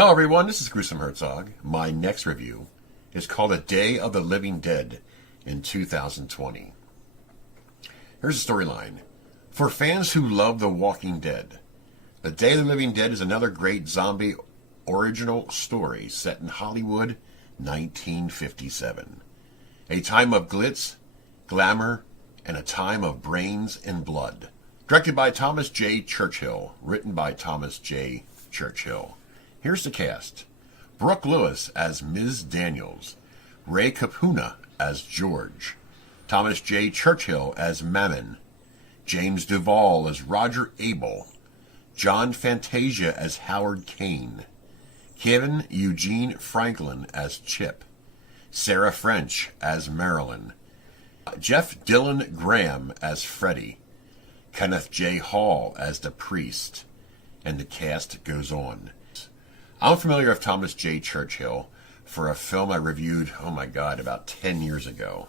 Hello everyone, this is Gruesome Herzog. My next review is called A Day of the Living Dead in 2020. Here's the storyline. For fans who love The Walking Dead, A Day of the Living Dead is another great zombie original story set in Hollywood, 1957. A time of glitz, glamour, and a time of brains and blood. Directed by Thomas J. Churchill, written by Thomas J. Churchill. Here's the cast. Brooke Lewis as Ms. Daniels. Ray Capuna as George. Thomas J. Churchill as Mammon. James Duvall as Roger Abel. John Fantasia as Howard Kane. Kevin Eugene Franklin as Chip. Sarah French as Marilyn. Jeff Dylan Graham as Freddy. Kenneth J. Hall as the priest. And the cast goes on. I'm familiar with Thomas J. Churchill for a film I reviewed, about 10 years ago.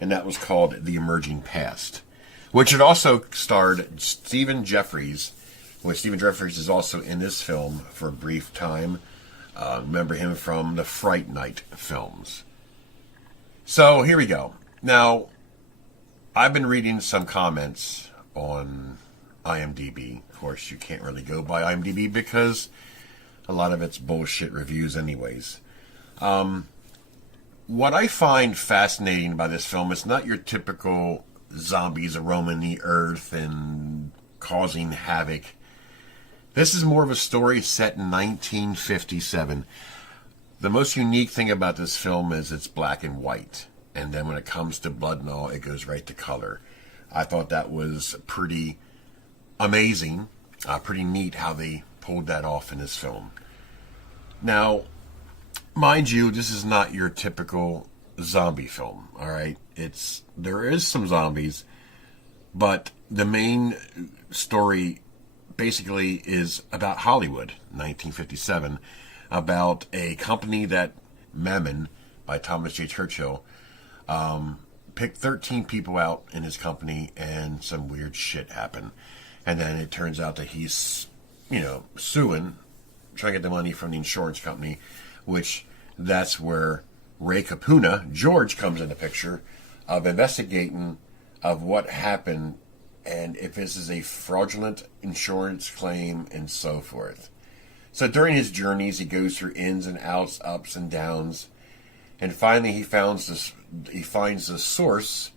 And that was called The Emerging Past, which had also starred Stephen Jeffries, which Stephen Jeffries is also in this film for a brief time. Remember him from the Fright Night films. So here we go. Now, I've been reading some comments on IMDb. Of course, you can't really go by IMDb because a lot of it's bullshit reviews anyways. What I find fascinating about this film is not your typical zombies roaming the earth and causing havoc. This is more of a story set in 1957. The most unique thing about this film is it's black and white. And then when it comes to blood and all, it goes right to color. I thought that was pretty amazing, pretty neat how they pulled that off in this film. Now, mind you, this is not your typical zombie film, all right? There is some zombies, but the main story basically is about Hollywood, 1957, about a company that Mammon, by Thomas J. Churchill, picked 13 people out in his company, and some weird shit happened. And then it turns out that he's suing, trying to get the money from the insurance company, which that's where Ray Capuna, George, comes in the picture of investigating of what happened and if this is a fraudulent insurance claim and so forth. So during his journeys, he goes through ins and outs, ups and downs, and finally he finds the source,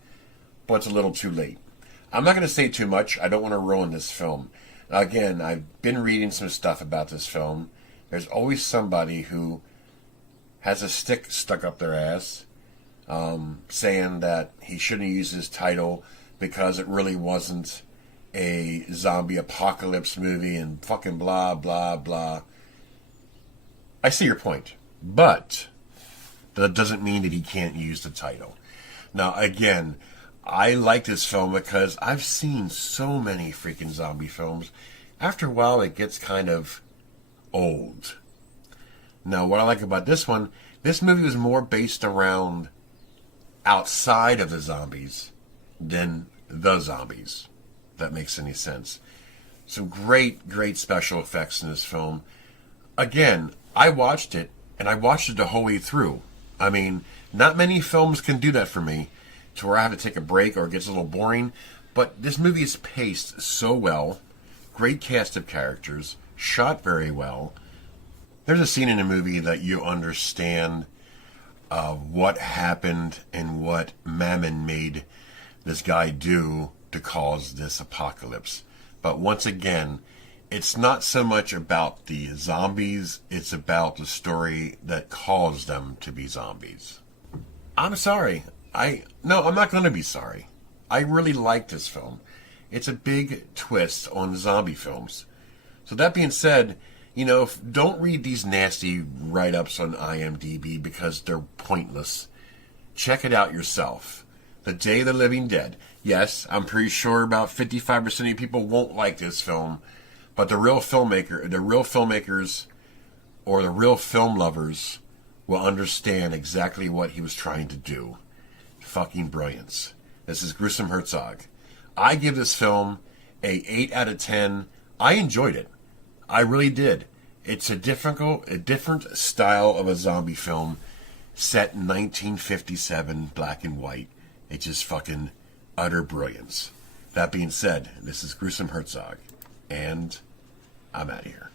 but it's a little too late. I'm not going to say too much. I don't want to ruin this film. Again, I've been reading some stuff about this film. There's always somebody who has a stick stuck up their ass, saying that he shouldn't use his title because it really wasn't a zombie apocalypse movie and fucking blah, blah, blah. I see your point, but that doesn't mean that he can't use the title. Now, again, I like this film because I've seen so many freaking zombie films. After a while, it gets kind of old. Now, what I like about this one, this movie was more based around outside of the zombies than the zombies. If that makes any sense. Some great, great special effects in this film. Again, I watched it, and I watched it the whole way through. I mean, not many films can do that for me, to where I have to take a break or it gets a little boring. But this movie is paced so well. Great cast of characters. Shot very well. There's a scene in the movie that you understand what happened and what Mammon made this guy do to cause this apocalypse. But once again, it's not so much about the zombies. It's about the story that caused them to be zombies. I'm sorry. No, I'm not going to be sorry. I really like this film. It's a big twist on zombie films. So that being said, don't read these nasty write-ups on IMDb because they're pointless. Check it out yourself. The Day of the Living Dead. Yes, I'm pretty sure about 55% of people won't like this film, but the real filmmakers, or the real film lovers will understand exactly what he was trying to do. Fucking brilliance. This is Gruesome Herzog. I give this film a 8 out of 10. I enjoyed it. I really did. It's a different style of a zombie film set in 1957, black and white. It's just fucking utter brilliance. That being said, this is Gruesome Herzog, and I'm out of here.